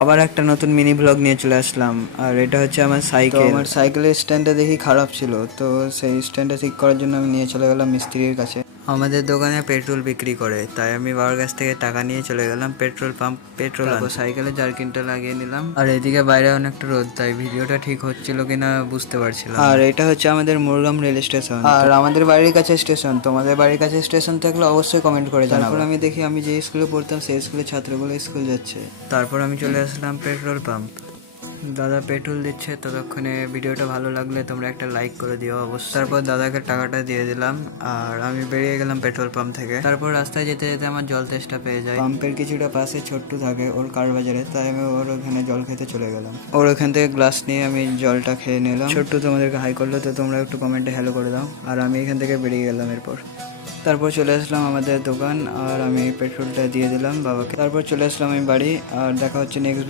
আবার একটা নতুন মিনি ব্লগ নিয়ে চলে আসলাম। আর এটা হচ্ছে আমার সাইকেল। আমার সাইকেলের স্ট্যান্ডটা দেখি খারাপ ছিল, তো সেই স্ট্যান্ডটা ঠিক করার জন্য আমি নিয়ে চলে গেলাম মিস্ত্রির কাছে। আমাদের দোকানে পেট্রোল বিক্রি করে, তাই আমি বাবার কাছ থেকে টাকা নিয়ে চলে গেলাম পেট্রোল পাম্প পেট্রোল আনতে। সাইকেলে জার্কিনটা লাগিয়ে নিলাম। আর এদিকে বাইরে অনেকটা রোদ, তাই ভিডিওটা ঠিক হচ্ছিল কিনা বুঝতে পারছিলাম। আর এটা হচ্ছে আমাদের মুরগাম রেল স্টেশন, আর আমাদের বাড়ির কাছে স্টেশন। তোমাদের বাড়ির কাছে স্টেশন থাকলে অবশ্যই কমেন্ট করে জানাবো। তারপর আমি দেখি আমি যে স্কুলে পড়তাম সেই স্কুলের ছাত্রগুলো স্কুল যাচ্ছে। তারপর আমি চলে আসলাম পেট্রোল পাম্প। দাদা পেট্রোল দিচ্ছে, ততক্ষণে ভিডিওটা ভালো লাগলে তোমরা একটা লাইক করে দিও অবশ্যই। তারপর দাদাকে টাকাটা দিয়ে দিলাম আর আমি বেরিয়ে গেলাম পেট্রোল পাম্প থেকে। তারপর রাস্তায় যেতে যেতে আমার জল তেষ্টা পেয়ে যায়। পাম্পের কিছুটা পাশে ছোট্ট থাকে ওর কার বাজারে, তাই আমি ওর ওখানে জল খেতে চলে গেলাম। ওর ওখান থেকে গ্লাস নিয়ে আমি জলটা খেয়ে নিলাম। ছোট্ট তোমাদেরকে হাই করলো, তো তোমরা একটু কমেন্টে হ্যালো করে দাও। আর আমি এখান থেকে বেরিয়ে গেলাম। তারপর চলে আসলাম আমাদের দোকান আর আমি পেট্রোলটা দিয়ে দিলাম বাবাকে। তারপর চলে আসলাম আমি বাড়ি। আর দেখা হচ্ছে নেক্সট